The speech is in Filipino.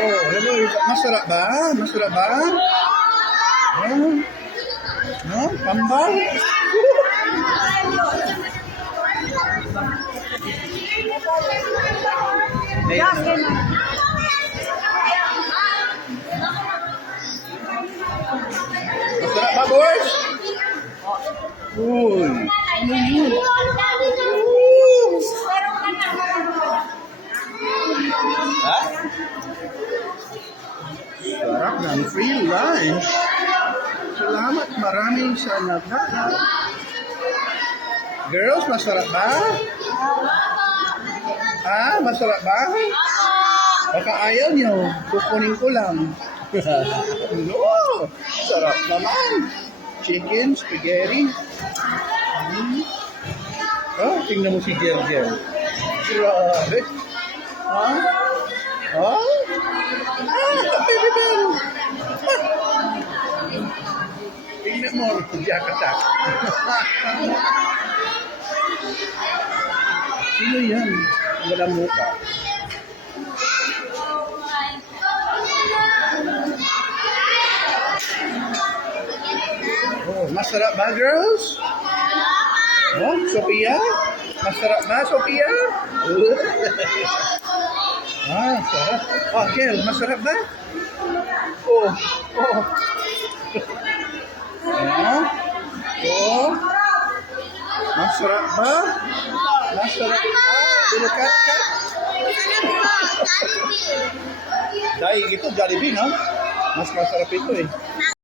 Oh, hello. Masarap ba? Masarap ba? Oh. No? Kambal? Masarap ba, boys? Uy. Ano yun? Ha? Sarap ng free lunch. Salamat maraming sa naghahanap. Girls, masarap ba? Ha? Masarap ba? Baka ayaw niyo. Kukunin ko lang. No! Sarap naman. Chicken, spaghetti. Oh, tingnan mo si Jergel. Grabe. Ha? Ha? Baby Bell. Tingnan mo, jakatak. Sino yan? Walang muka. Oh, masarap ba, girls? Oh, Sophia? Masarap ba, Sophia? Sarap. Oh, Kel, masarap ba? Oh, oh. Ayan. Oh. Masarap ba? Masarap ba? Delikate ka? Dahil ito, Jollibee, no? Mas masarap ito eh.